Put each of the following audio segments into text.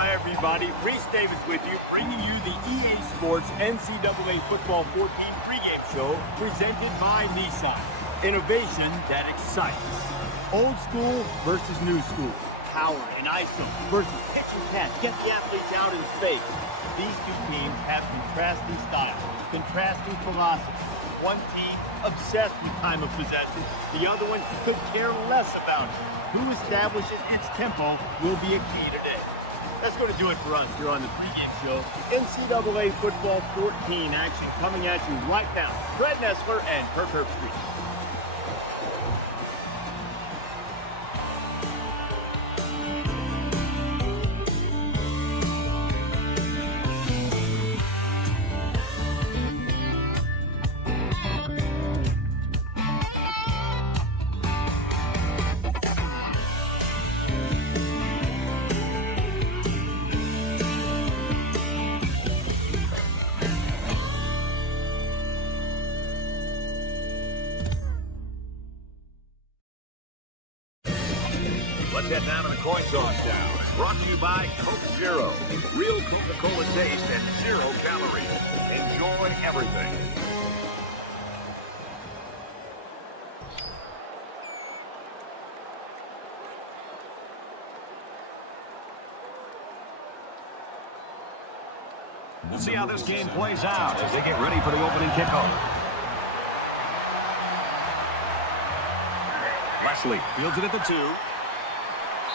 Hi, everybody. Reese Davis with you, bringing you the EA Sports NCAA Football 14 pregame show presented by Nissan. Innovation that excites. Old school versus new school. Power and ISO versus pitch and catch. Get the athletes out in space. These two teams have contrasting styles, contrasting philosophies. One team obsessed with time of possession. The other one could care less about it. Who establishes its tempo will be a key today. That's going to do it for us here on the pregame show. NCAA Football 14 action coming at you right now. Fred Nessler and Kirk Herbstreit. Let's head down to the coin toss now. Brought to you by Coke Zero. Real Coca-Cola taste and 0 calories. Enjoy everything. We'll see how this game plays out as they get ready for the opening kickoff. Leslie fields it at the 2.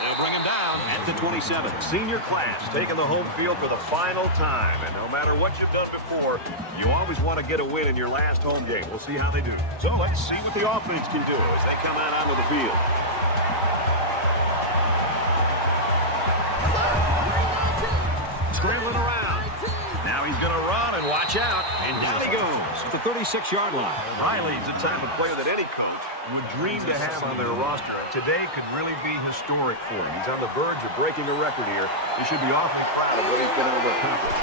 They'll bring him down at the 27. Senior class taking the home field for the final time. And no matter what you've done before, you always want to get a win in your last home game. We'll see how they do. So let's see what the offense can do as they come out onto the field. Scrambling around. Now he's going to run and watch out. And down he goes at the 36-yard line. Riley's the type of player that any coach would dream to have on their roster. And today could really be historic for him. He's on the verge of breaking a record here. He should be awfully proud of what he's been able to accomplish.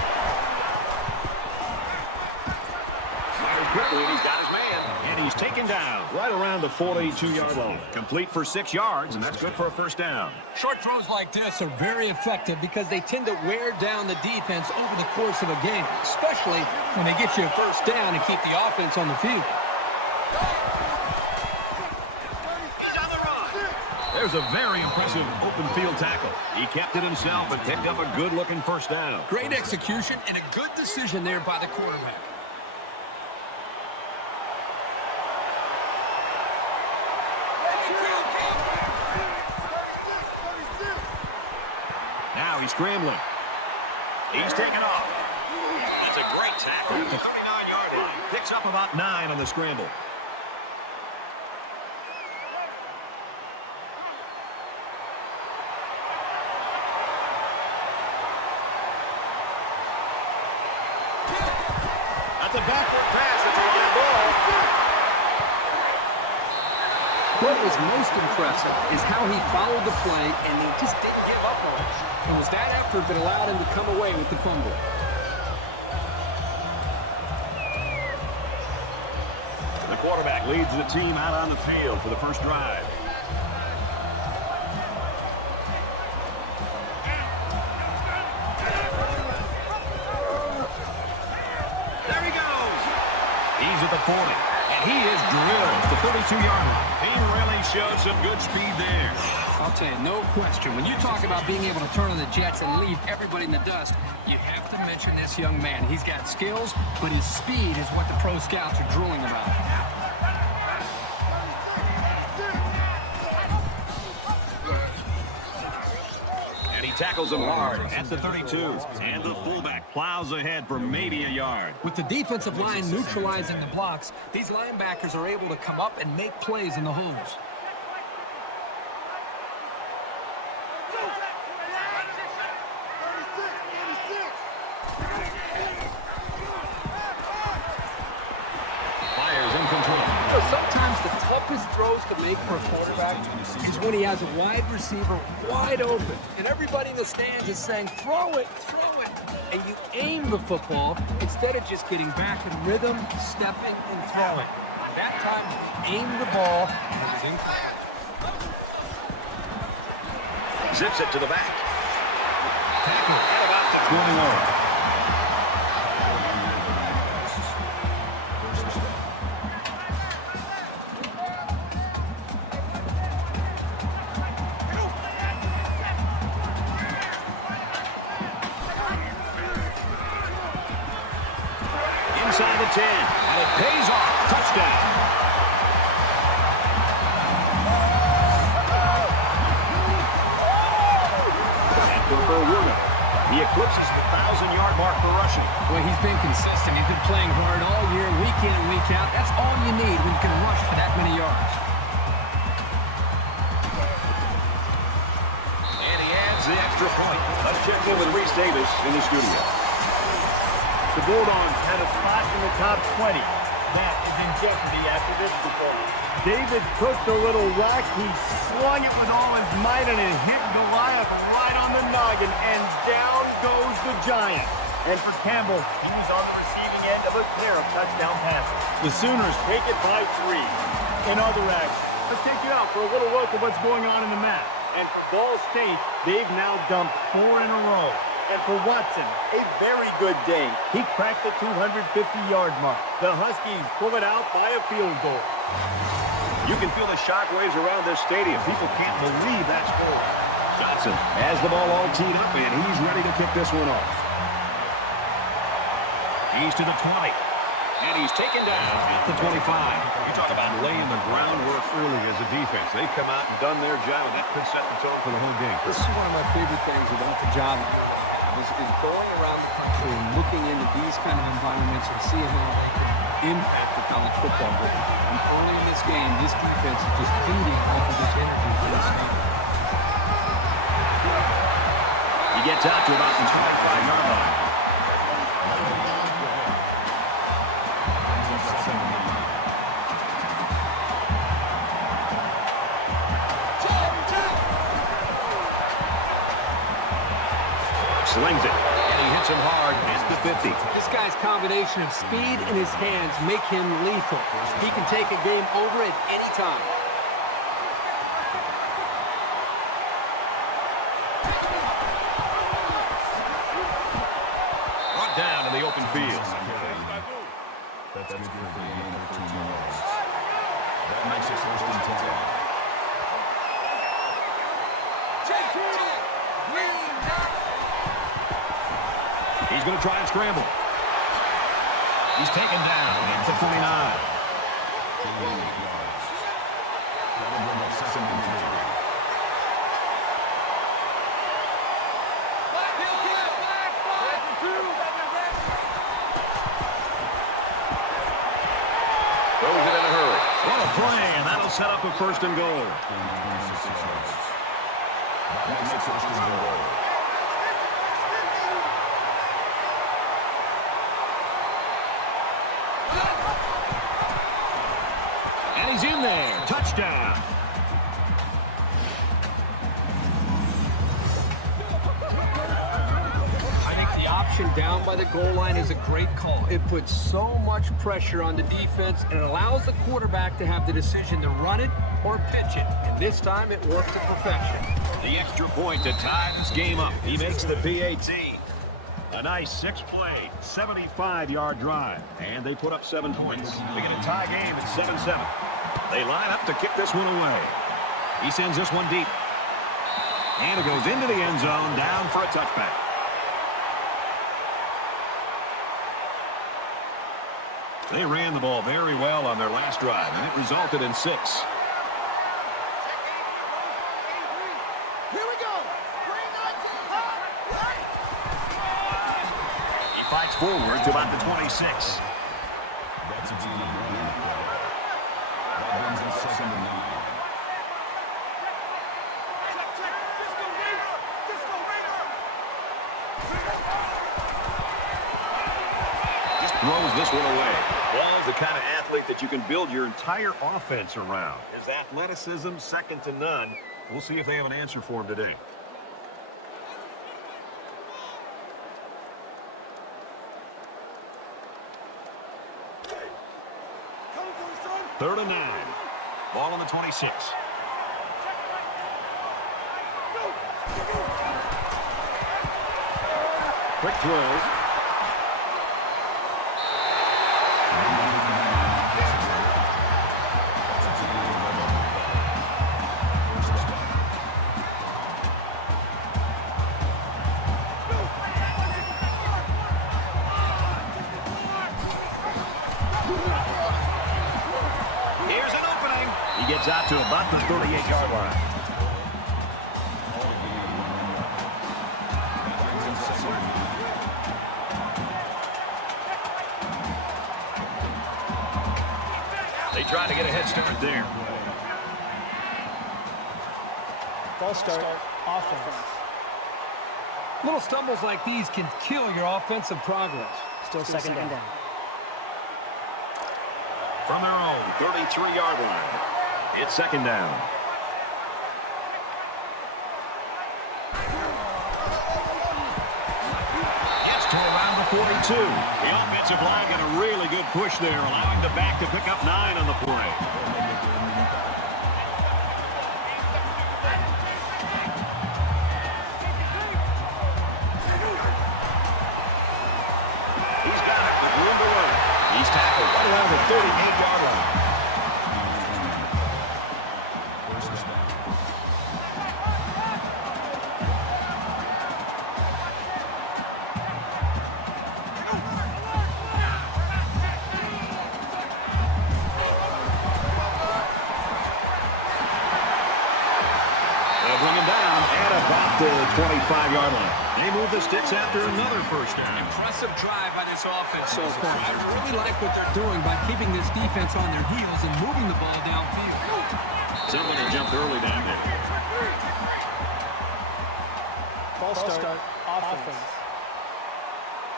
Fires quickly, and he's got his man. And he's taken down right around the 42-yard line. Complete for 6 yards, and that's good for a first down. Short throws like this are very effective because they tend to wear down the defense over the course of a game, especially when they get you a first down and keep the offense on the field. There's a very impressive open field tackle. He kept it himself and picked up a good-looking first down. Great execution and a good decision there by the quarterback. Now he's scrambling. He's taken off. That's a great tackle at the 39-yard line. Picks up about 9 on the scramble. That's a backward pass. It's a long ball. What was most impressive is how he followed the play and he just didn't give up on it. It was that effort that allowed him to come away with the fumble. The quarterback leads the team out on the field for the first drive. There he goes. He's at the 40, and he is drilled the 32-yard line. He really showed some good speed there. I'll tell you, no question. When you talk about being able to turn on the Jets and leave everybody in the dust, you have to mention this young man. He's got skills, but his speed is what the pro scouts are drooling about. And he tackles him hard at the 32. And the fullback plows ahead for maybe a yard. With the defensive line neutralizing the blocks, these linebackers are able to come up and make plays in the holes. Sometimes the toughest throws to make for a quarterback is when he has a wide receiver wide open. And everybody in the stands is saying, throw it, throw it. And you aim the football instead of just getting back in rhythm, stepping, and throwing. That time, aim the ball, and it was incorrect. Zips it to the back. Tackle at about the 21. Inside the 10, and it pays off. Touchdown. And for Warner, he eclipses the 1,000-yard mark for rushing. Well, he's been consistent. He's been playing hard all year, week in and week out. That's all you need when you can rush for that many yards. And he adds the extra point. Let's check in with Reese Davis in the studio. The Bulldogs had a spot in the top 20. That is in jeopardy after this performance. David took the little rock, he swung it with all his might, and it hit Goliath right on the noggin, and down goes the Giant. And for Campbell, he was on the receiving end of a pair of touchdown passes. The Sooners take it by 3. In other action, let's take you out for a little look at what's going on in the map. And for Ball State, they've now dumped 4 in a row. And for Watson, a very good day. He cracked the 250-yard mark. The Huskies pull it out by a field goal. You can feel the shockwaves around this stadium. People can't believe that score. Johnson has the ball all teed up, and he's ready to kick this one off. He's to the 20. And he's taken down at the 25. You talk about laying the groundwork early as a defense. They've come out and done their job, and that could set the tone for the whole game. This is one of my favorite things about the job is going around the country and looking into these kind of environments and seeing how they can impact the college football game. And early in this game, this defense is just feeding off of this energy for this game. He gets out to about the 25-yard line. Slings it, and he hits him hard at the 50. This guy's combination of speed and his hands make him lethal. He can take a game over at any time. Brought down in the open field. That's good for the gain of 2 yards. That makes it 1st and 10. He's going to try and scramble. He's taken down at the 29. Throws it in a hurry. What a play, and that'll set up a 1st and goal. That makes it 1st and goal. He's in there. Touchdown. I think the option down by the goal line is a great call. It puts so much pressure on the defense and it allows the quarterback to have the decision to run it or pitch it. And this time it worked to perfection. The extra point to tie this game up. He makes the PAT. A nice 6-play, 75-yard drive. And they put up 7 points. They get a tie game at 7-7. They line up to kick this one away. He sends this one deep. And it goes into the end zone, down for a touchback. They ran the ball very well on their last drive, and it resulted in 6. Here we go. He fights forward to about the 26. That's a team run. That brings us 2nd and 9. Just throws this one away. Well, he's the kind of athlete that you can build your entire offense around. His athleticism, second to none. We'll see if they have an answer for him today. Third and 9. Ball on the 26. Quick throw. Here's an opening. He gets out to about the 38-yard line. They try to get a head start there. False start, offense. Little stumbles like these can kill your offensive progress. Still second down. From their own 33-yard line. It's second down. Gets to around the 42. The offensive line got a really good push there, allowing the back to pick up 9 on the play. He's got it with room to run. He's tackled right around the 38-yard line. They'll bring him down at about the 25-yard line. They move the sticks after another first down. Impressive drive by this offense so far. I really like what they're doing by keeping this defense on their heels and moving the ball downfield. Somebody jumped early down there. False start, offense.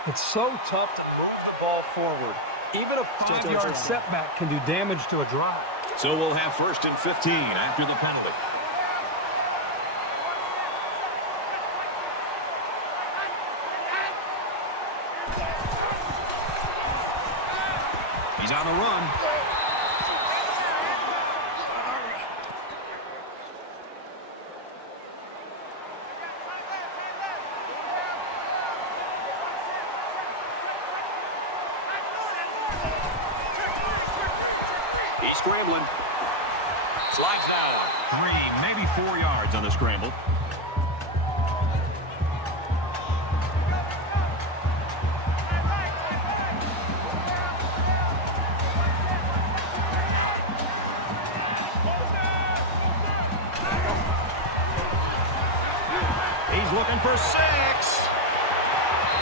It's so tough to move the ball forward. Even a 5-yard setback can do damage to a drive. So we'll have 1st and 15 after the penalty. He's on the run. He's scrambling. Slides down. 3, maybe 4 yards on the scramble. He's looking for 6.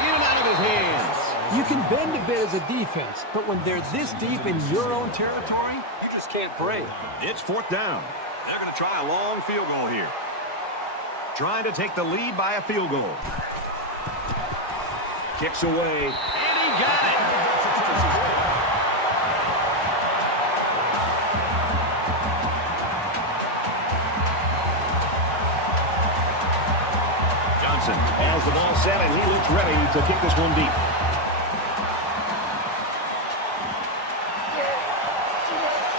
Get it out of his hands. You can bend a bit as a defense, but when they're this deep in your own territory, you just can't break. It's 4th down. They're going to try a long field goal here. Trying to take the lead by a field goal. Kicks away. And he got it. Johnson has the ball set, and he looks ready to kick this one deep.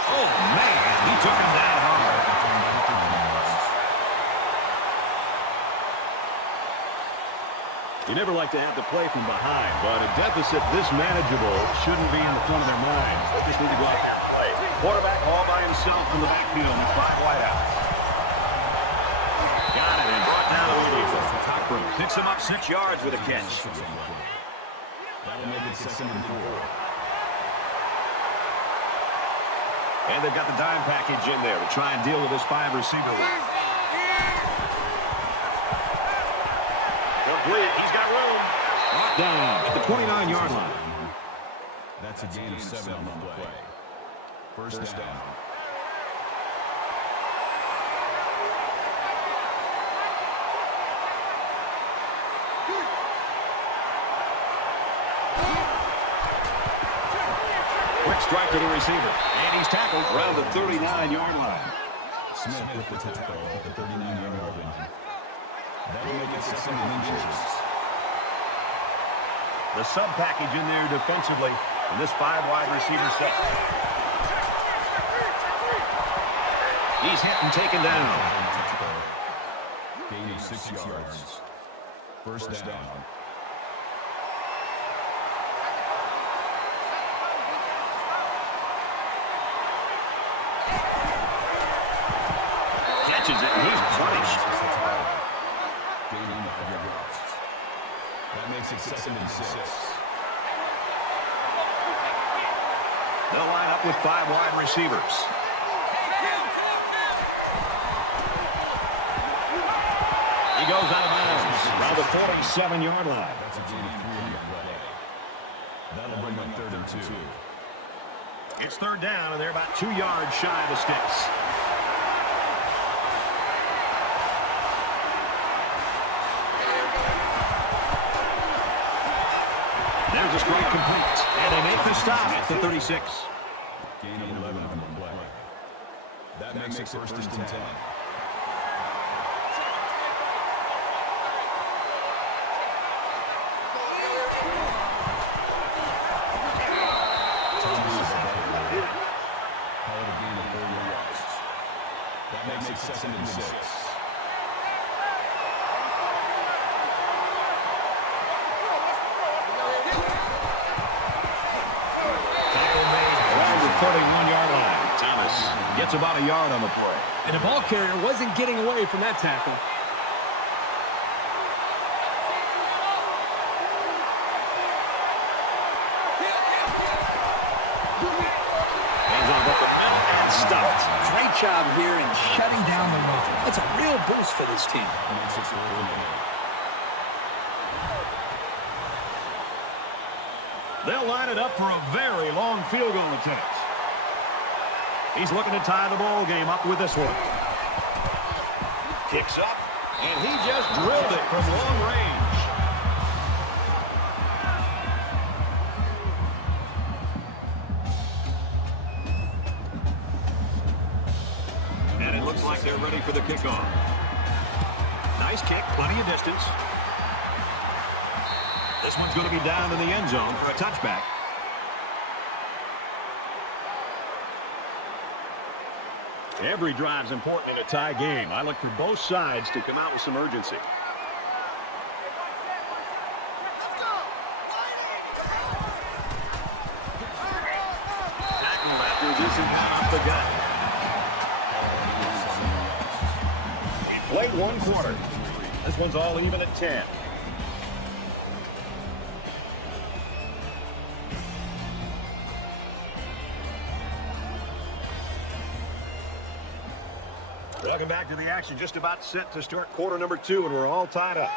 Oh, man, he took him down hard. You never like to have to play from behind, but a deficit this manageable shouldn't be in the front of their minds. They just need to go out there and play. Quarterback all by himself in the backfield with 5 wideouts. Got it and brought down the lead. Top row picks him up 6 yards with a catch. That'll make it 2nd and 4. And they've got the dime package in there to try and deal with this 5 receiver. Complete. He's got room. Brought down at the 29-yard line. That's a gain of 7 on the play. First down. Quick strike to the receiver. And he's tackled around the 39-yard line. Smith with the tackle at the 39-yard line. That'll make it 2nd and inches. The sub package in there defensively in this 5-wide receiver set. He's hit and taken down. Gain of 6 yards. First down. catches it, and he's punished. That makes it 2nd and 6. They'll line up with 5 wide receivers. He goes out of bounds around the 47-yard line. That's a gain of 3 on the play. That'll bring up 3rd and 2. It's 3rd down, and they're about 2 yards shy of the sticks. There's a strike complete, and they make the stop at the 36. Gain of 11 on the play. That makes it 1st and 10. That makes it 2nd and 6. Around the 31-yard line. Thomas gets about a yard on the play. And the ball carrier wasn't getting away from that tackle. Hands off up the middle and stuffed. Great job here in shutting down the run. That's a real boost for this team. They'll line it up for a very long field goal attempt. He's looking to tie the ball game up with this one. Kicks up, and he just drilled it from long range. And it looks like they're ready for the kickoff. Nice kick, plenty of distance. This one's going to be down in the end zone for a touchback. Every drive's important in a tie game. I look for both sides to come out with some urgency. Tackled after his instant off the gut. He played 1 quarter. This one's all even at 10. Welcome back to the action. Just about set to start quarter number 2, and we're all tied up.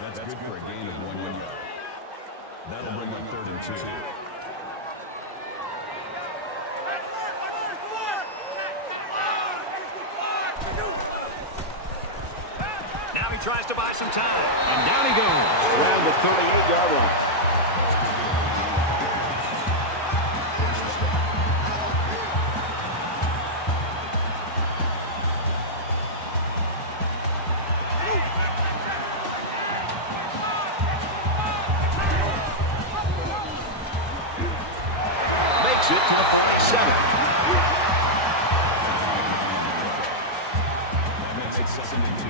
That's good for a gain of 1 yard. That'll bring up 3rd and 2. Now he tries to buy some time, and down he goes around the 38-yard line. Makes it to the 47. That makes it 2nd and 2.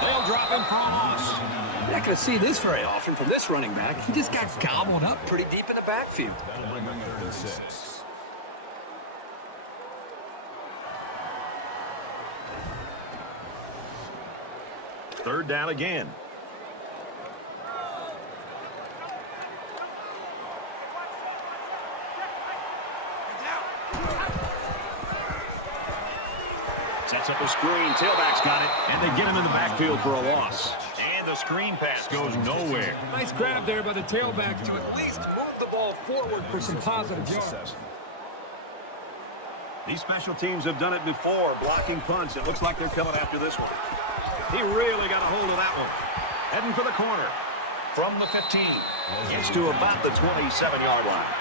They'll drop him for a loss. You're not going to see this very often from this running back. He just got gobbled up pretty deep in the backfield. That'll bring up 3rd and 6. Third down again. Sets up a screen. Tailback's got it, and they get him in the backfield for a loss. And the screen pass goes nowhere. Nice grab there by the tailback to at least move the ball forward for some positive yards. These special teams have done it before, blocking punts. It looks like they're coming after this one. He really got a hold of that one. Heading for the corner. From the 15. Gets to about the 27-yard line.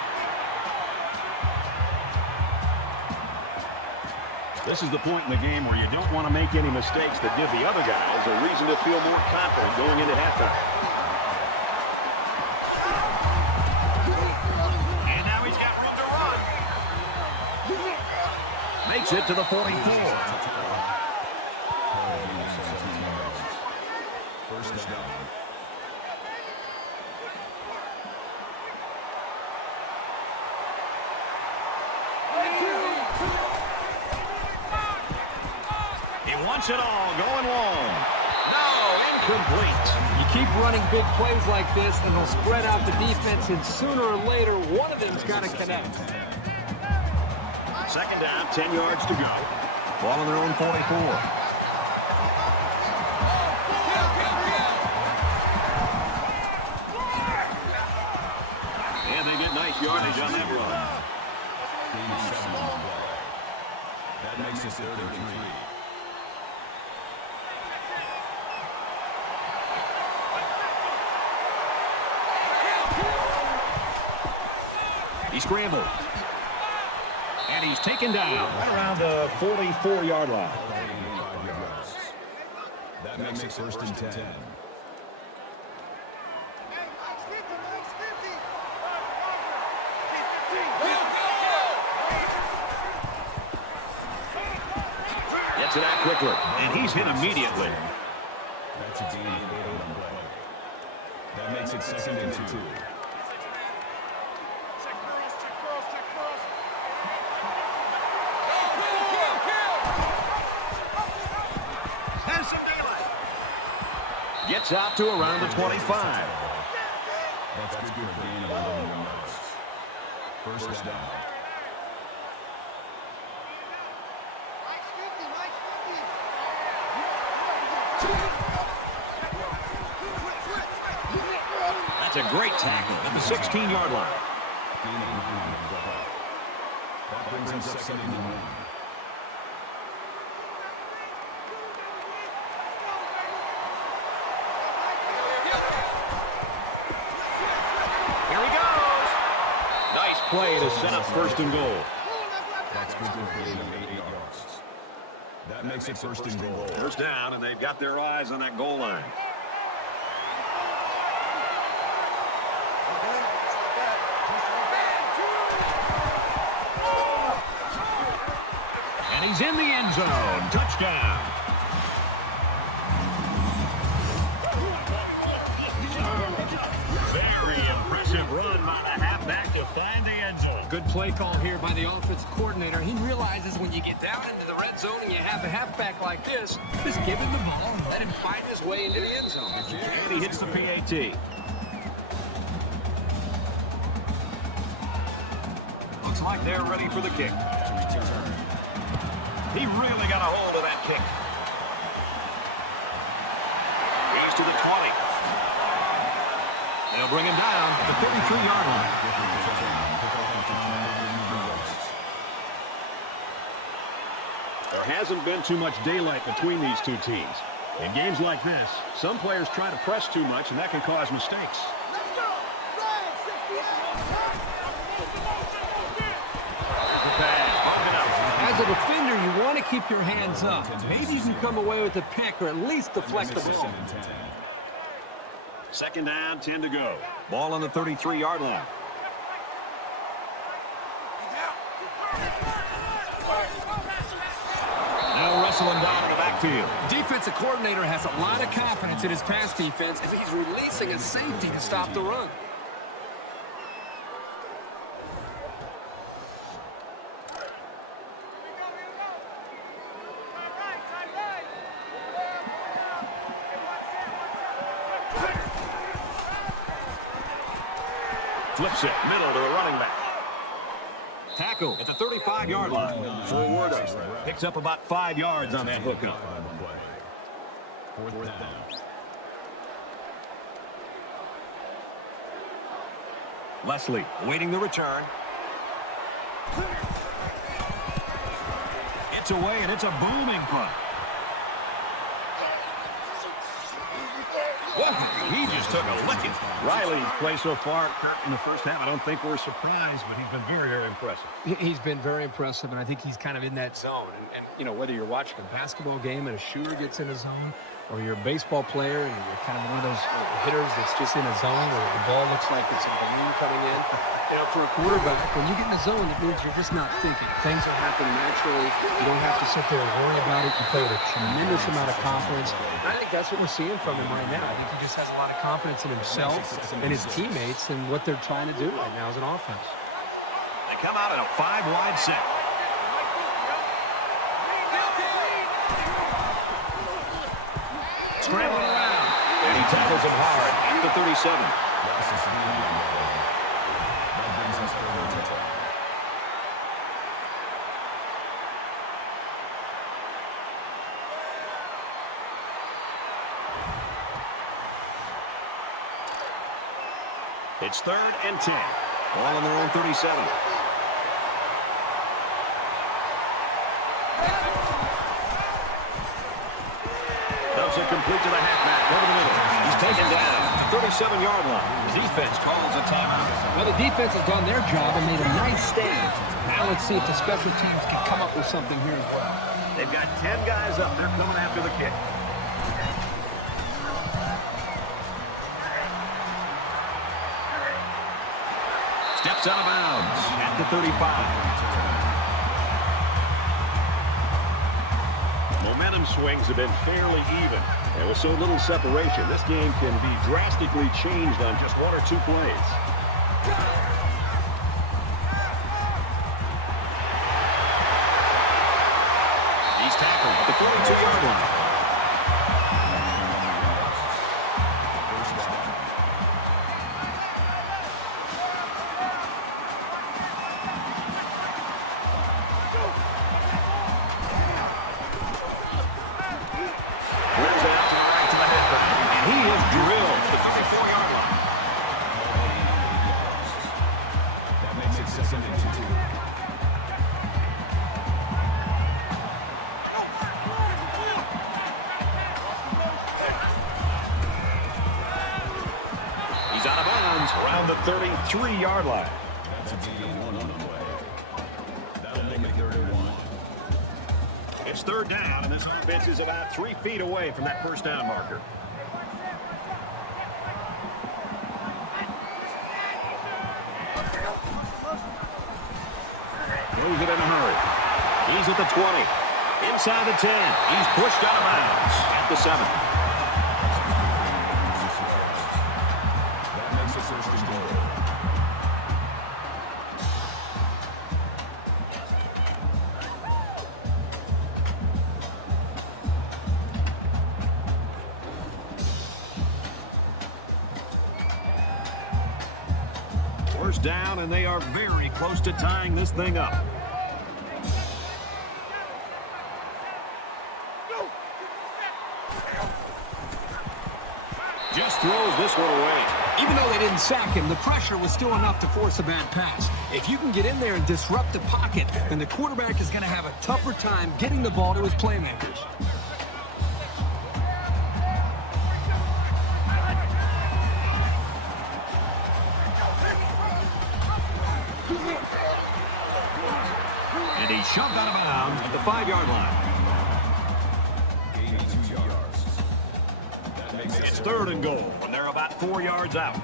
This is the point in the game where you don't want to make any mistakes that give the other guys a reason to feel more confident going into halftime. gets it to the 44. First down. He wants it all, going long. No, incomplete. You keep running big plays like this, and they'll spread out the defense, and sooner or later, one of them's got to connect. Second down, 10 yards to go. Ball on their own 44. And they get nice yardage on that run. That makes it 33. He scrambles. And he's taken down right around the 44-yard line. That makes it first and 10. Gets it out quickly. And he's hit immediately. That's a gain of 8 on the play. That makes it second and 2. Gets out to around the 25. That's good for a gain of 11 yards. First down. That's a great tackle at the 16-yard line. That brings him second and 1. Play to set up first and goal. That's good for a gain of 8 yards. That makes it first and goal. First down, and they've got their eyes on that goal line. And he's in the end zone. Touchdown. Very impressive run by the halfback to find the end zone. Good play call here by the offensive coordinator. He realizes when you get down into the red zone and you have a halfback like this, just give him the ball and let him find his way into the end zone. And he hits the PAT. Looks like they're ready for the kick. He really got a hold of that kick. Goes to the 20. They'll bring him down at the 33-yard line. There hasn't been too much daylight between these two teams. In games like this, some players try to press too much, and that can cause mistakes. As a defender, you want to keep your hands up. Maybe you can come away with a pick or at least deflect the ball. Second down, 10 to go. Ball on the 33-yard line. Now wrestling down in the backfield. Defensive coordinator has a lot of confidence in his pass defense as he's releasing a safety to stop the run. Flips it, middle to the running back. Tackle at the 35-yard line. Forward, picks up about 5 yards on that hookup. Fourth down. Leslie awaiting the return. It's away, and it's a booming punt. He just took a licking. Riley's play so far, Kurt, in the first half, I don't think we're surprised, but he's been very, very impressive. He's been very impressive, and I think he's kind of in that zone. And you know, whether you're watching a basketball game and a shooter gets in a zone, or you're a baseball player and you're kind of one of those hitters that's just in a zone where the ball looks like it's a balloon coming in. You know, for a quarterback, when you get in a zone, it means you're just not thinking. Things are happening naturally. You don't have to sit there and worry about it. You play with a tremendous amount of confidence. And I think that's what we're seeing from him right now. I think he just has a lot of confidence in himself and his teammates and what they're trying to do right now as an offense. They come out in a 5-wide set. Scrambling around. And he tackles him hard at the 37. It's 3rd and 10. Ball on their own 37. Dumps it complete to the halfback. Over the middle. He's taken down. 37-yard line. The defense calls a timeout. Well, the defense has done their job and made a nice stand. Now let's see if the special teams can come up with something here as well. They've got 10 guys up. They're coming after the kick. Steps out of bounds at the 35. Momentum swings have been fairly even. And with so little separation, this game can be drastically changed on just 1 or 2 plays. He's tackled at the 42-yard line. He's out of bounds around the 33-yard line. That's a gain of 1 on the play. That'll make it 3rd and 1. It's 3rd down, and this offense is about 3 feet away from that first down marker. Throws it in a hurry. He's at the 20. Inside the 10. He's pushed out of bounds at the 7. That makes it 1st and goal. First down, and they are very close to tying this thing up. Just throws this one away. Even though they didn't sack him, the pressure was still enough to force a bad pass. If you can get in there and disrupt the pocket, then the quarterback is going to have a tougher time getting the ball to his playmakers. And he shoved out of bounds at the 5-yard line. Gain of 2 yards. That makes it It's 3rd and goal, and they're about 4 yards out.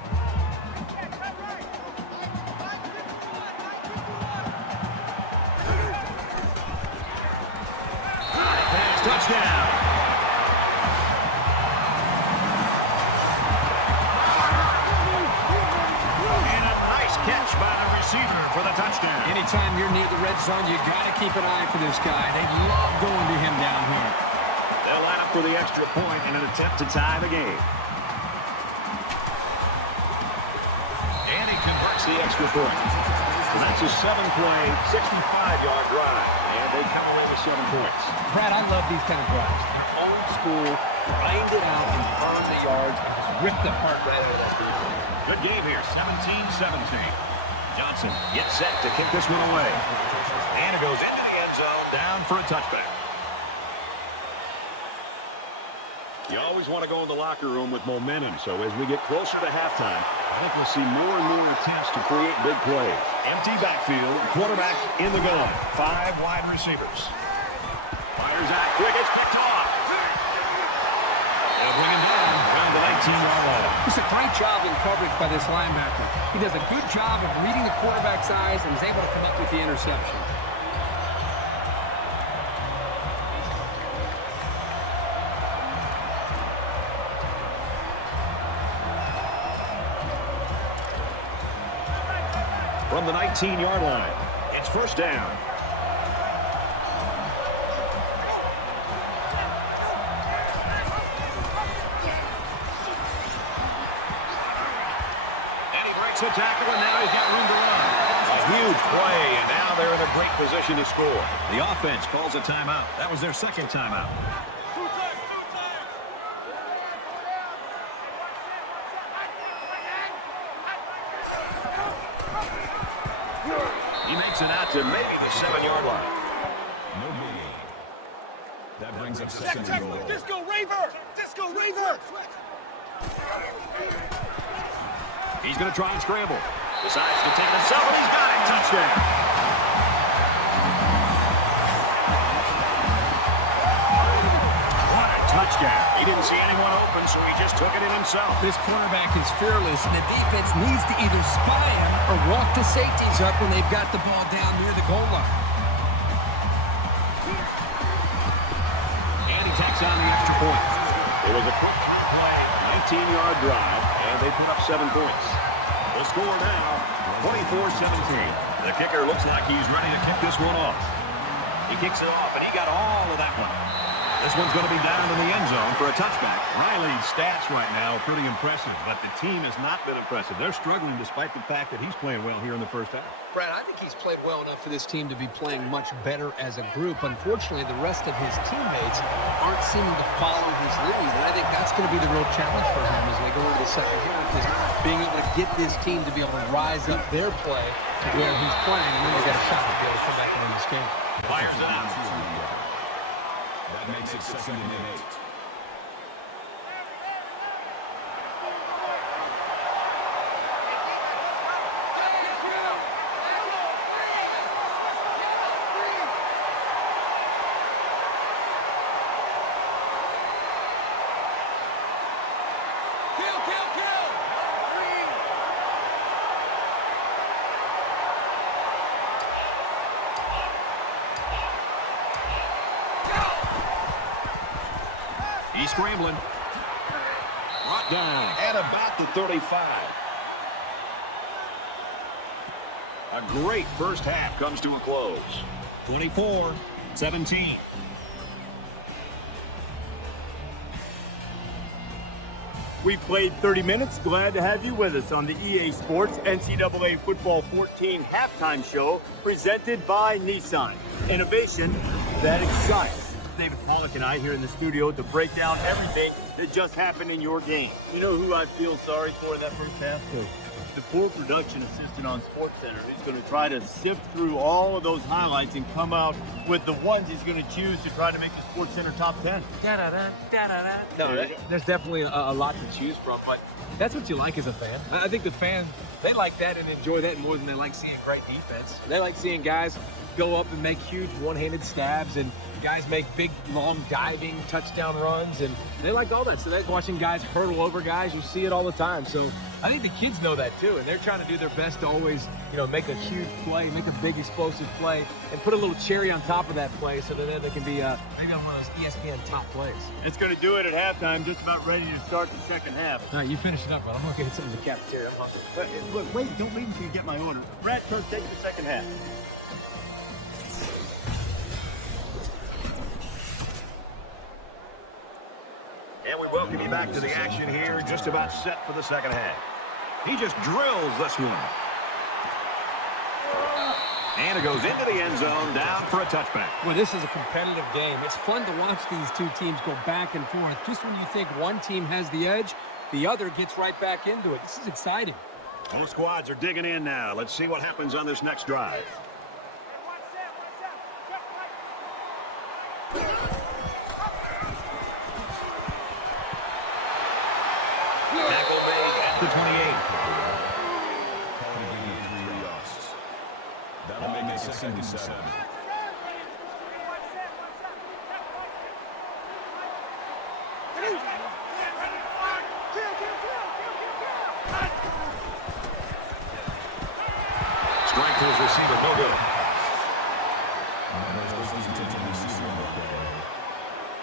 Pass, touchdown. And a nice catch by the receiver for the touchdown. Anytime you're near the red zone, you got to keep an eye for this guy. They love going to him down here. They'll line up for the extra point in an attempt to tie the game. And he converts the extra point. So that's a 7-play, 65-yard drive. And they come away with 7 points. Brad, I love these kind of drives. They're old school, grind it out and earn the yards and just rip the heart right out of that defense. Good game here, 17-17. Johnson gets set to kick this one away. And it goes into the end zone, down for a touchback. You always want to go in the locker room with momentum, so as we get closer to halftime, I think we'll see more and more attempts to create big plays. Empty backfield, quarterback in the gun. 5 wide receivers. Fires out quick, it's picked off. They'll bring him down the 19-yard line. It's a great job in coverage by this linebacker. He does a good job of reading the quarterback's eyes and is able to come up with the interception. From the 19-yard line, it's first down. And he breaks the tackle, and now he's got room to run. A huge play, and now they're in a great position to score. The offense calls a timeout. That was their second timeout. He makes it out to maybe the 7-yard line. No gain. That brings up second and goal. Disco Raver! Disco Raver! He's going to try and scramble. Decides to take it himself, and he's got it. Touchdown. What a touchdown. He didn't see anyone open, so he just took it in himself. This cornerback is fearless, and the defense needs to either spy him or walk the safeties up when they've got the ball down near the goal line. And he takes on the extra point. It was a quick play, 19-yard drive, and they put up 7 points. The score now, 24-17. The kicker looks like he's ready to kick this one off. He kicks it off, and he got all of that one. This one's going to be down in the end zone for a touchback. Riley's stats right now are pretty impressive, but the team has not been impressive. They're struggling despite the fact that he's playing well here in the first half. Brad, I think he's played well enough for this team to be playing much better as a group. Unfortunately, the rest of his teammates aren't seeming to follow his lead, and I think that's going to be the real challenge for him as they go into the second half, is being able to get this team to be able to rise up their play to where he's playing, and then they got a shot to be able to come back and win this game. Fires it out. That makes it second and 8. He's scrambling. Brought down at about the 35. A great first half comes to a close. 24-17. We played 30 minutes. Glad to have you with us on the EA Sports NCAA Football 14 halftime show presented by Nissan. Innovation that excites. David Pollock and I here in the studio to break down everything that just happened in your game. You know who I feel sorry for in that first half? The poor production assistant on SportsCenter who's going to try to sift through all of those highlights and come out with the ones he's going to choose to try to make the SportsCenter top 10. No, there's definitely a lot to choose from, but that's what you like as a fan. I think the fans, they like that and enjoy that more than they like seeing great defense. They like seeing guys go up and make huge one-handed stabs, and guys make big, long diving touchdown runs, and they like all that. So they're watching guys hurdle over guys. You see it all the time. So I think the kids know that too, and they're trying to do their best to always, make a huge play, make a big explosive play, and put a little cherry on top of that play so that they can be maybe on one of those ESPN top plays. It's going to do it at halftime, just about ready to start the second half. All right, you finish it up, bro. I'm going to get something in the cafeteria. I'm hungry. Look, wait, don't wait until you get my order. Brad, Coach, take the second half. And we welcome you back to the action here, just about set for the second half. He just drills this one. And it goes into the end zone, down for a touchback. Well, this is a competitive game. It's fun to watch these two teams go back and forth. Just when you think one team has the edge, the other gets right back into it. This is exciting. Both squads are digging in now. Let's see what happens on this next drive. Call it a gain of 3 yards. That'll make it 2nd and 7. Strike to his receiver, no good.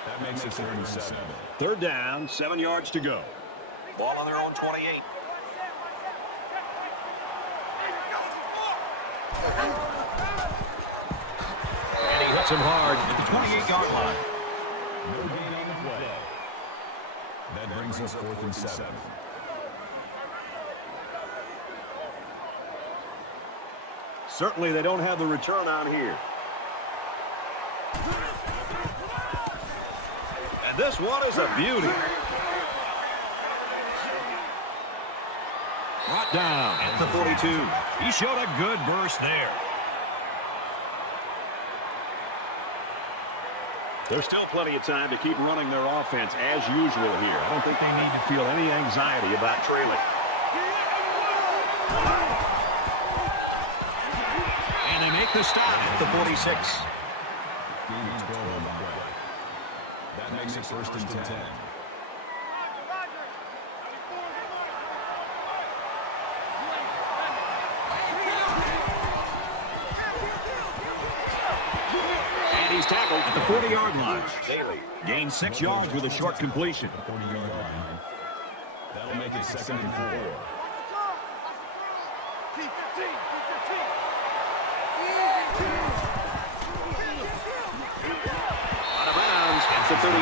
That makes it 3rd and 7. 3rd down, 7 yards to go. Ball on their own 28. And he hits him hard at the 28-yard line. No gain on the play. That brings us 4th and 7. Certainly they don't have the return on here. And this one is a beauty. Brought down at the 42. He showed a good burst there. There's still plenty of time to keep running their offense as usual here. I don't think they need to feel any anxiety about trailing. And they make the stop at the 46. Gain of 12 on the play. That makes it 1st and 10. And he's tackled at the 40-yard line. Daly gains 6 yards with a short completion. 40-yard line. That'll make it 2nd and 4. Out of bounds at the 38.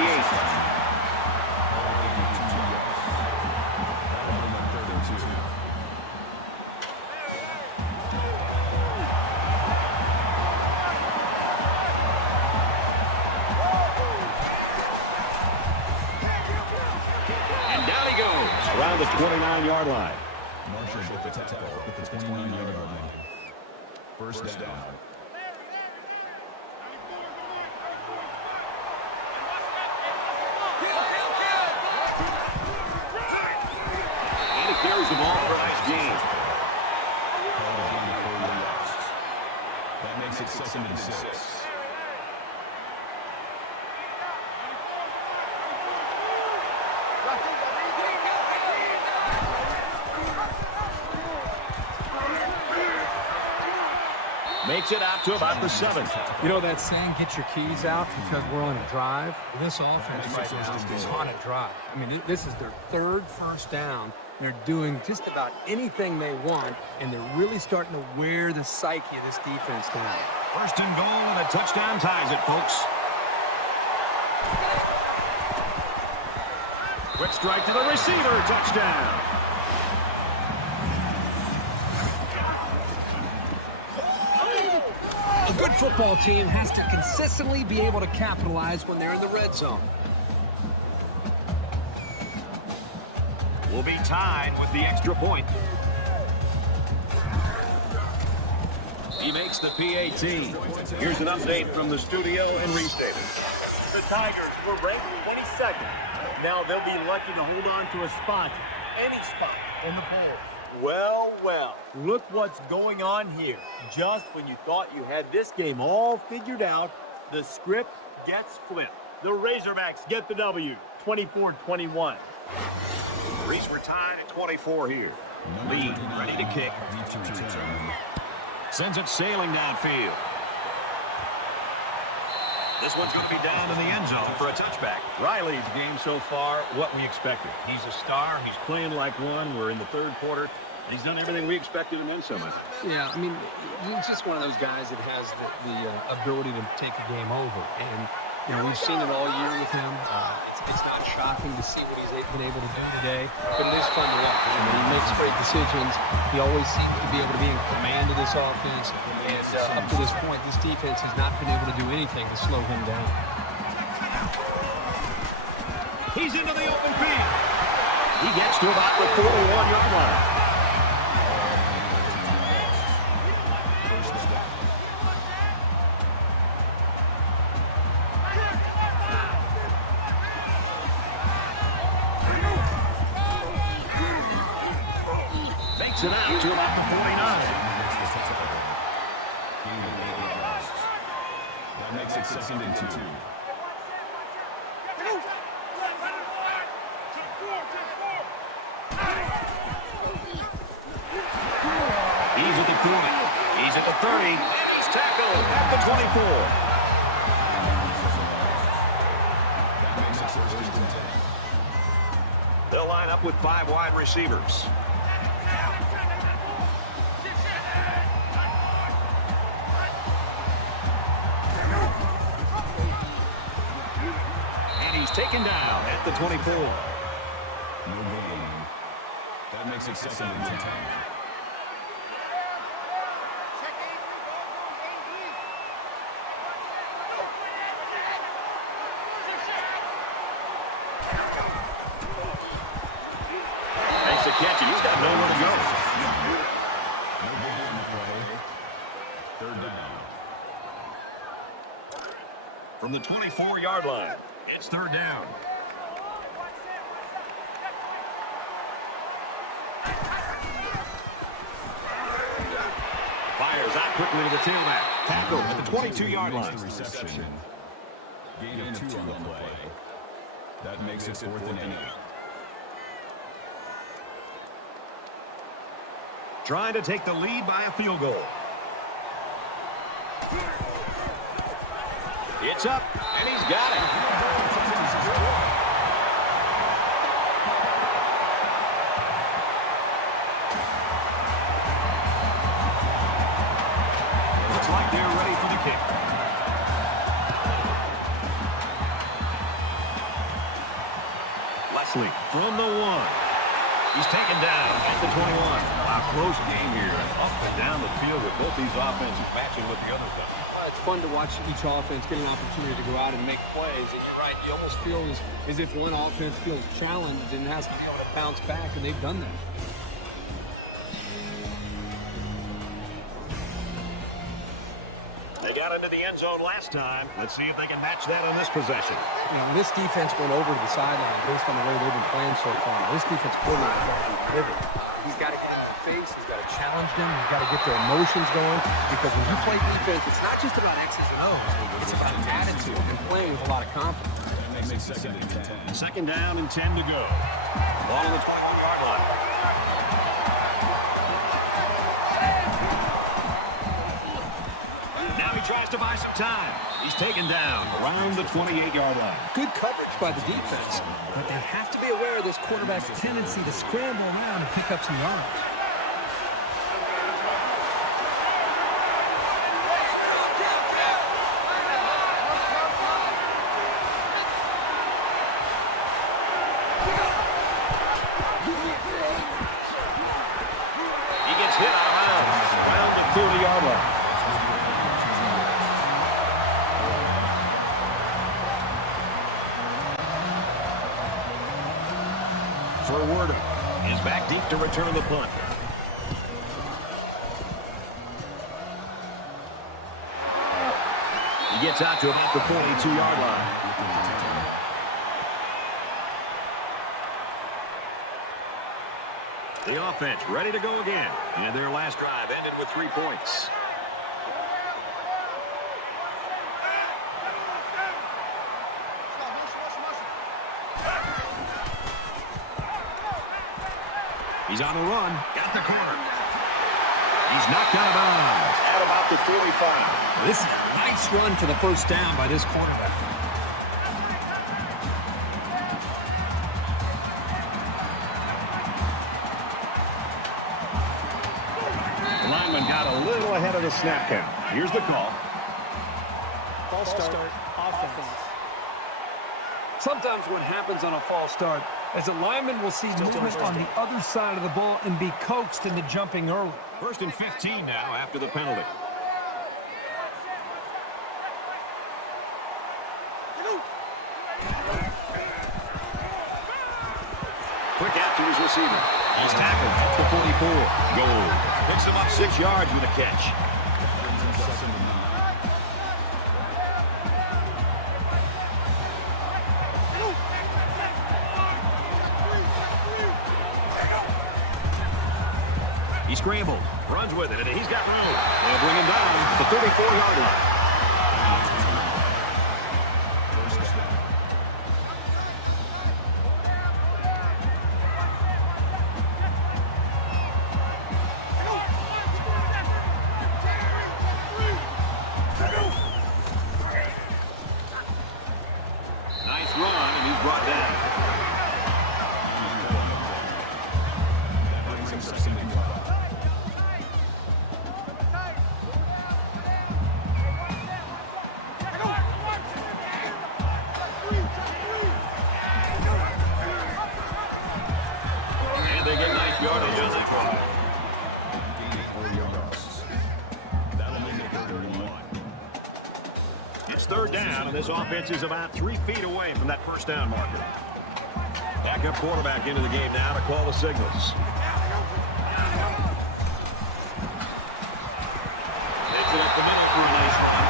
And down he goes around the 29-yard line. Marshall with the tackle at the 29-yard line. First down. And he carries the ball for a nice gain. That makes it 2nd and 6. Makes it out to about the 7. You know that saying, get your keys out because we're on a drive? This offense right now is on a drive. I mean, this is their 3rd first down. They're doing just about anything they want, and they're really starting to wear the psyche of this defense down. 1st and goal, and a touchdown ties it, folks. Quick strike to the receiver, touchdown. A good football team has to consistently be able to capitalize when they're in the red zone. Will be tied with the extra point. He makes the PAT. Here's an update from the studio and restated. The Tigers were ranked 22nd. Now they'll be lucky to hold on to a spot, any spot, in the polls. Well, well, look what's going on here. Just when you thought you had this game all figured out, the script gets flipped. The Razorbacks get the W, 24-21. Reese, we're tied at 24 here. Lee, ready to kick. Sends it sailing downfield. This one's going to be down in the end zone for a touchback. Riley's game so far, what we expected. He's a star. He's playing like one. We're in the 3rd quarter. He's done everything we expected him in so much. Yeah, I mean, he's just one of those guys that has the ability to take a game over. And, you know, we've seen it all year with him. It's not shocking to see what he's been able to do today, but it is fun to watch. I mean, he makes great decisions. He always seems to be able to be in command of this offense. And up to this point, this defense has not been able to do anything to slow him down. He's into the open field. He gets to about the 41-yard line. Fakes it out to about the 49. That makes it 2nd and 2. He's at the 40. He's at the 30. And he's tackled at the 24. That makes it 1st and 10. They'll line up with 5 wide receivers. And he's taken down at the 24. No gain. That makes it 2nd and 10. Makes the catch, and he's got nowhere to go. No big on the play. 3rd down. From the 24-yard line, it's 3rd down. Fires out quickly to the tailback. Tackle at the 22-yard line. Reception. Gain of 2 on the play. That makes it 4th and 8. Trying to take the lead by a field goal. It's up, and he's got it. Looks like they're ready for the kick. Leslie from the 1. He's taken down at the 21. A close game here, up and down the field with both these offenses matching what the others done. It's fun to watch each offense get an opportunity to go out and make plays. And you're right, you almost feel as if one offense feels challenged and has to be able to bounce back, and they've done that. They got into the end zone last time. Let's see if they can match that on this possession. This defense went over to the sideline based on the way they've been playing so far. This defense coordinator has got to be vivid. He's got to get in their face. He's got to challenge them. He's got to get their emotions going. Because when you play defense, it's not just about X's and O's. It's about attitude and playing with a lot of confidence. That makes it 2nd and 10. 2nd down and 10 to go. Ball on the 21-yard line. Now he tries to buy some time. He's taken down around the 28-yard line. Good coverage by the defense. But they have to be aware of this quarterback's tendency to scramble around and pick up some yards. He gets hit out of bounds around the 30-yard line. Forward is back deep to return the punt. He gets out to about the 42-yard line. The offense ready to go again. And their last drive ended with 3 points. He's on the run. Got the corner. He's knocked out of bounds at about the 45. This is a nice run for the first down by this quarterback. The lineman got a little ahead of the snap count. Here's the call. False start. Offense. Sometimes what happens on a false start is a lineman will see movement on the other side of the ball and be coaxed into jumping early. 1st and 15 now after the penalty. Quick out to his receiver. He's tackled at the 44. Goal. Picks him up 6 yards with a catch. He scrambles, runs with it, and he's got room. They'll bring him down to the 34-yard line. Nice run, and he's brought down. And they get nice yardage on that drive. It's third down, and this offense is about 3 feet away from that first down marker. Backup quarterback into the game now to call the signals. Takes it up the middle for a nice run.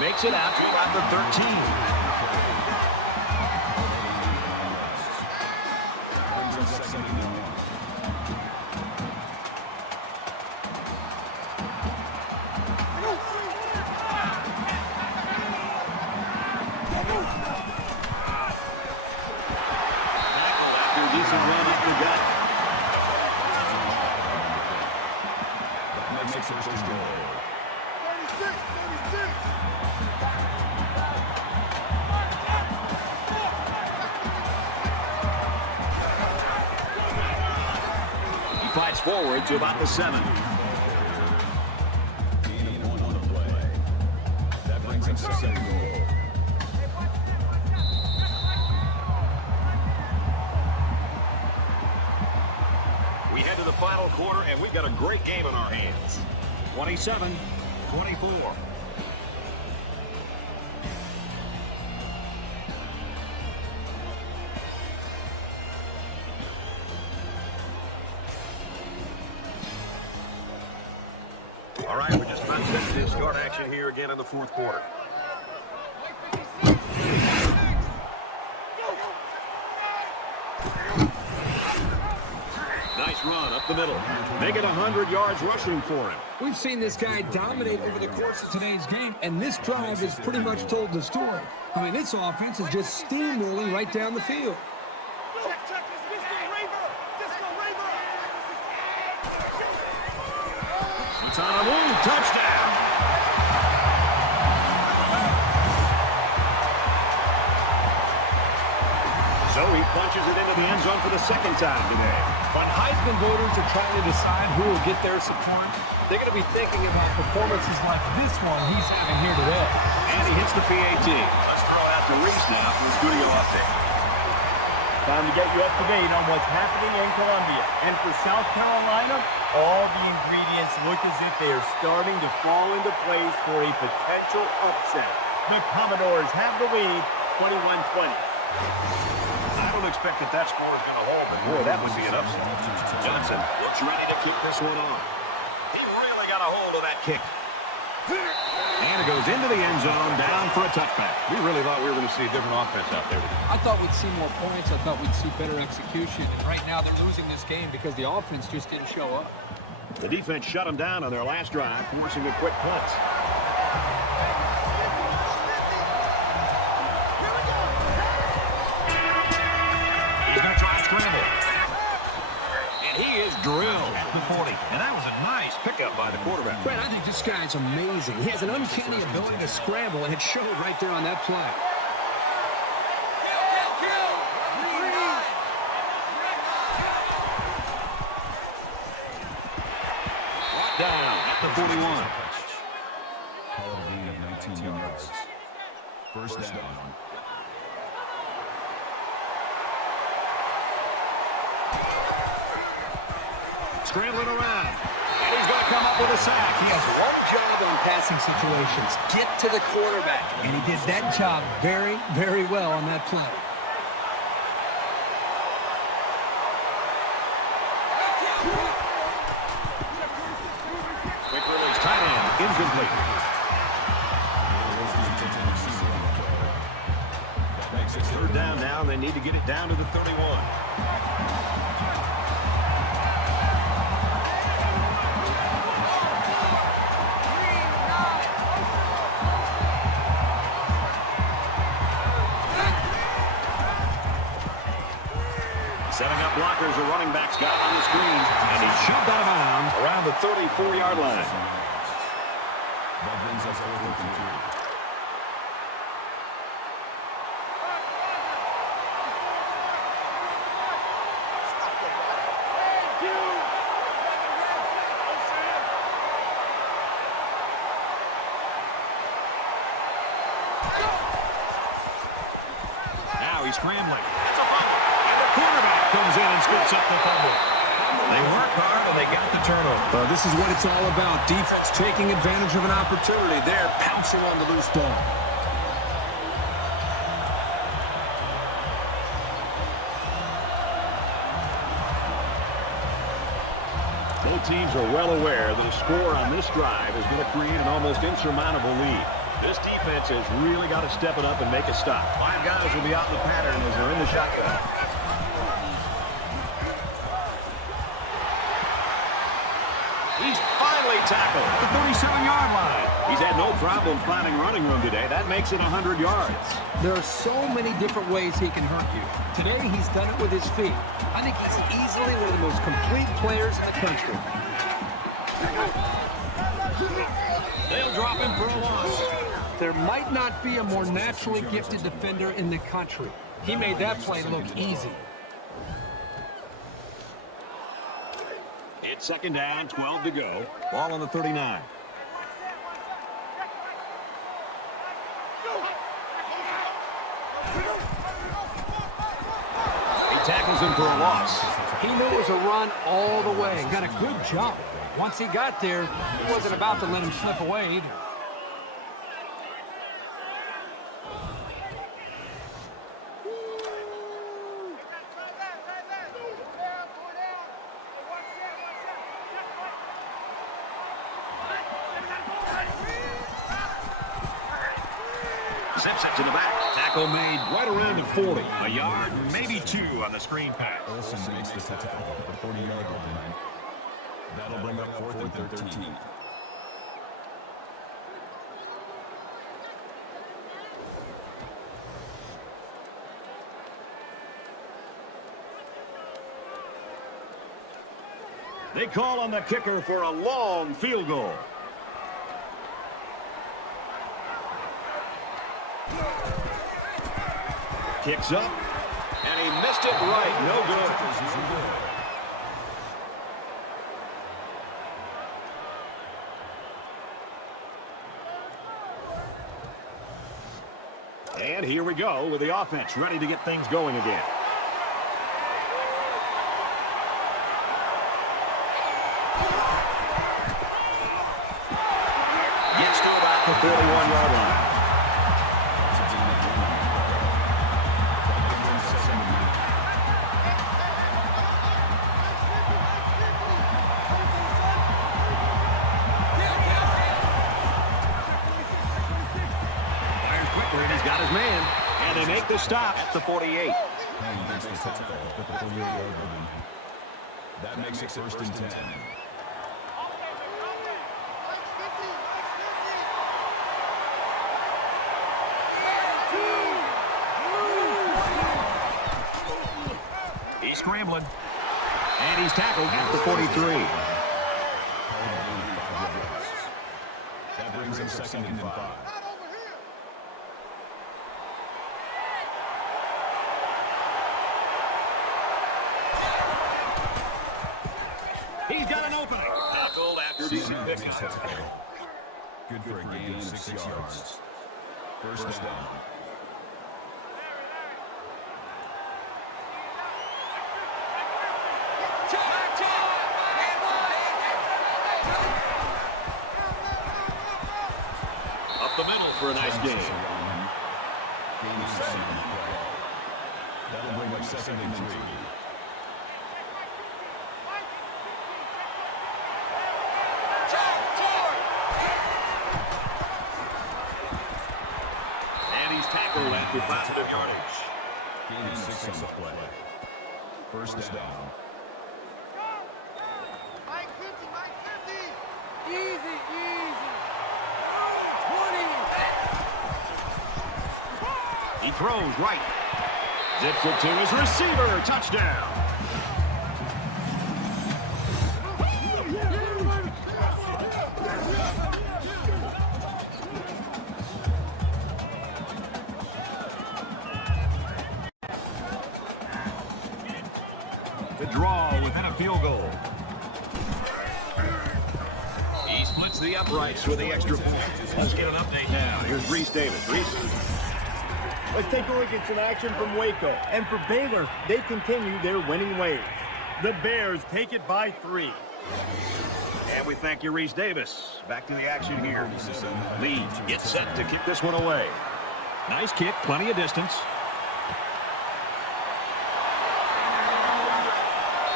Makes it out to about the 13. After a decent run up the gut. That makes it first and goal. Fights forward to about the 7. That brings us to second goal. We head to the final quarter, and we've got a great game in our hands. 27-24. All right, we're just about to start action here again in the fourth quarter. Nice run up the middle. Make it 100 yards rushing for him. We've seen this guy dominate over the course of today's game, and this drive has pretty much told the story. I mean, this offense is just steamrolling right down the field. It's on a move. Touchdown. So he punches it into the end zone for the second time today. When Heisman voters are trying to decide who will get their support, they're going to be thinking about performances like this one he's having here today. And he hits the PAT. Let's throw out to Reese now for the studio update. Time to get you up to date on what's happening in Columbia. And for South Carolina, all the ingredients look as if they are starting to fall into place for a potential upset. The Commodores have the lead, 21-20. I don't expect that score is going to hold, but boy, that would be an upset. Johnson looks ready to kick this one off. He really got a hold of that kick. And it goes into the end zone, down for a touchback. We really thought we were going to see a different offense out there today. I thought we'd see more points. I thought we'd see better execution. And right now they're losing this game because the offense just didn't show up. The defense shut them down on their last drive, forcing a quick punt. He's going to try and scramble. And he is drilled at the 40. And that was a nice pickup by the quarterback. Brad, I think this guy's amazing. He has an uncanny ability to scramble, and it showed right there on that play. Brought down at the 41. Call it a gain of 19 yards. First down. Scrambling around. And he's going to come up with a sack. He has one job on passing situations. Get to the quarterback. And he did that job very, very well on that play. Quick release, tight end, incomplete. Third down now. They need to get it down to the 31. Setting up blockers, the running back's got on the screen, and he shoved out of bounds around the 34-yard line. That brings us 4-3. Now he's scrambling. That's a fumble. And the quarterback comes in and scoops up the fumble. They work hard and they got the turnover. This is what it's all about. Defense taking advantage of an opportunity. They're pouncing on the loose ball. Both teams are well aware that a score on this drive is going to create an almost insurmountable lead. This defense has really got to step it up and make a stop. 5 guys will be out in the pattern as they're in the shotgun. He's finally tackled at the 37-yard line. He's had no problem finding running room today. That makes it 100 yards. There are so many different ways he can hurt you. Today, he's done it with his feet. I think he's easily one of the most complete players in the country. They'll drop him for a loss. There might not be a more naturally gifted defender in the country. He made that play look easy. It's second down, 12 to go. Ball on the 39. He tackles him for a loss. He knew it was a run all the way. Got a good jump. Once he got there, he wasn't about to let him slip away either. Zips it to the back. Tackle made right around the 40. A yard, maybe 2 on the screen pass. Olsen makes the tackle at the 40-yard line. That'll bring up 4th and 13. They call on the kicker for a long field goal. Kicks up, and he missed it right. No good. And here we go with the offense ready to get things going again. Gets to about the 41-yard line. He's got his man, and they make the stop at the 48. That makes it 1st and 10. He's scrambling, and he's tackled at the 43. That brings him 2nd and 5. He's got an opening. Tackled after decent pickup. Good for a gain of 6 yards. First down. a nice game. That'll bring up 2nd and 3. And he's tackled after positive yardage. Gain of 6 on the play. First down. Easy, easy. 20. He throws right. Zips it to his receiver. Touchdown. The draw within a field goal. He splits the uprights with the extra point. Let's get an update now. Here's Reese Davis. Reese. Let's take a look at some action from Waco. And for Baylor, they continue their winning ways. The Bears take it by 3. And we thank you, Reese Davis. Back to the action here. Lee gets set to kick this one away. Nice kick, plenty of distance.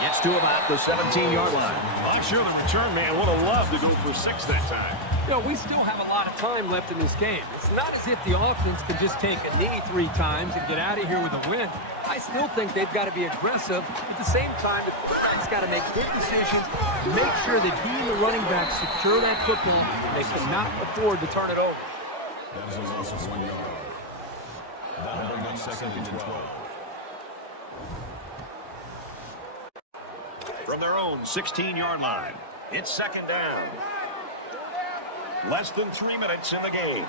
Gets to about the 17-yard line. I'm sure the return man would have loved to go for 6 that time. You know, we still have a lot of time left in this game. It's not as if the offense can just take a knee 3 times and get out of here with a win. I still think they've got to be aggressive. At the same time, the quarterback's got to make good decisions, make sure that he and the running back secure that football. They cannot afford to turn it over. That is a loss of 1 yard. That'll bring up 2nd and 12. From their own 16-yard line, it's 2nd down. Less than 3 minutes in the game.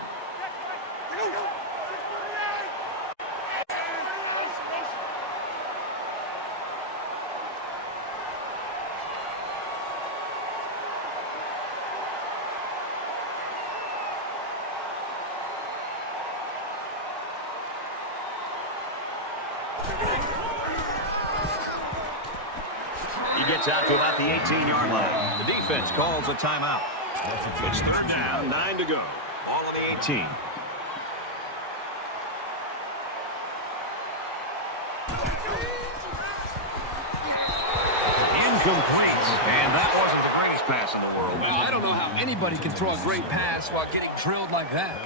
He gets out to about the 18-yard line. The defense calls a timeout. It's 3rd down, 9 to go. All of the 18. Incomplete. And that wasn't the greatest pass in the world. Well, I don't know how anybody can throw a great pass while getting drilled like that.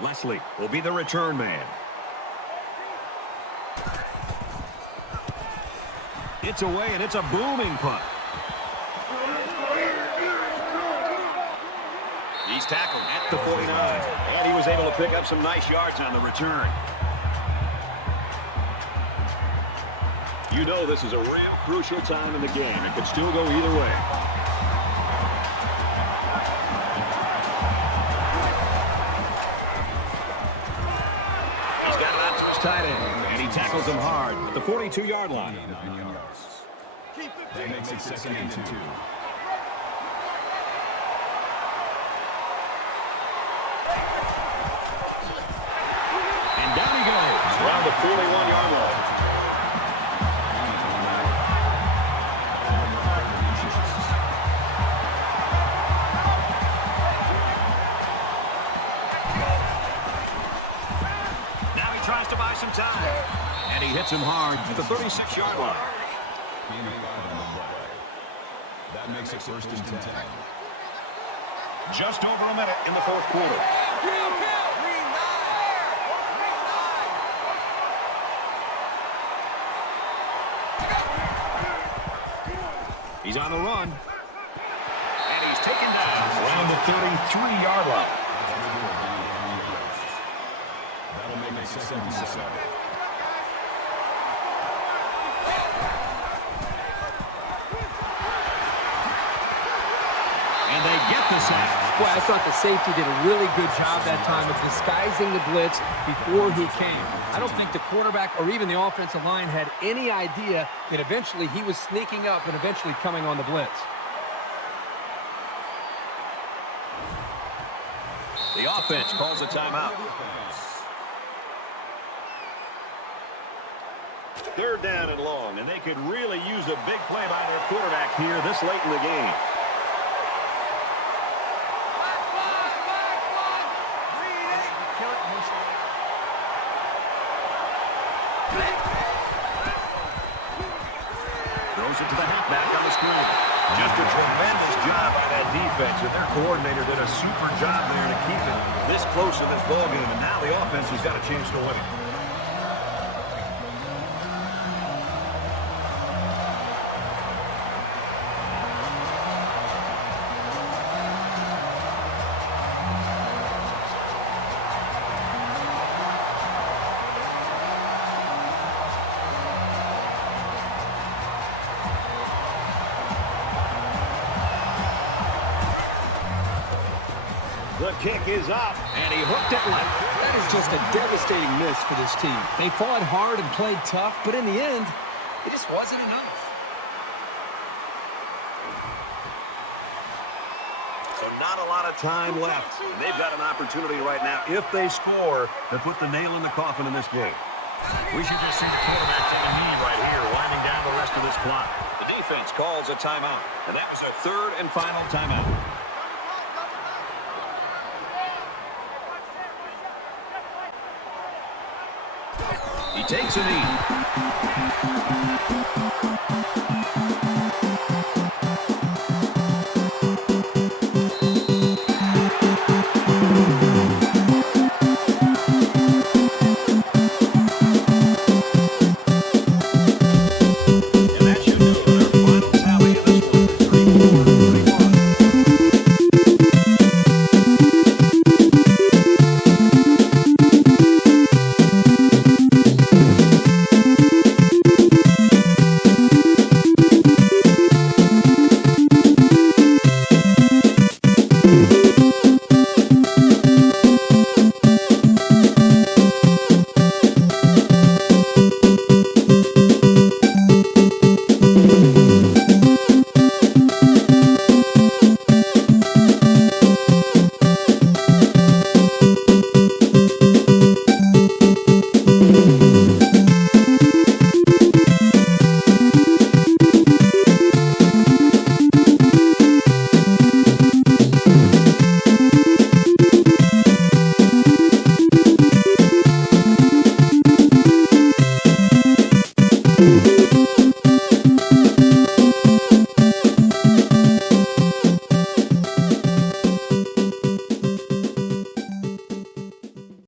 Leslie will be the return man. It's away, and it's a booming punt. He's tackled at the 49, and he was able to pick up some nice yards on the return. You know this is a real crucial time in the game. It could still go either way. He's got it out to his tight end, and he tackles him hard at the 42-yard line. That makes it 2nd and 2. And down he goes around the 41-yard line. Now he tries to buy some time. And he hits him hard at the 36-yard line. That makes it 1st and 10. Just over a minute in the 4th quarter. He's on the run. And he's taken down around the 33-yard line. That'll make it 2nd and 7. And they get the sack. Boy, I thought the safety did a really good job that time of disguising the blitz before he came. I don't think the quarterback or even the offensive line had any idea that eventually he was sneaking up and eventually coming on the blitz. The offense calls a timeout. 3rd down and long, and they could really use a big play by their quarterback here this late in the game. it to the halfback on the screen. Just a tremendous job by that defense, and their coordinator did a super job there to keep it this close in this ballgame, and now the offense has got a chance to win it. The kick is up, and he hooked it left. That is just a devastating miss for this team. They fought hard and played tough, but in the end, it just wasn't enough. So not a lot of time left. And they've got an opportunity right now, if they score, to put the nail in the coffin in this game. We should just see the quarterback take a knee right here, winding down the rest of this clock. The defense calls a timeout, and that was our third and final timeout. He takes a knee.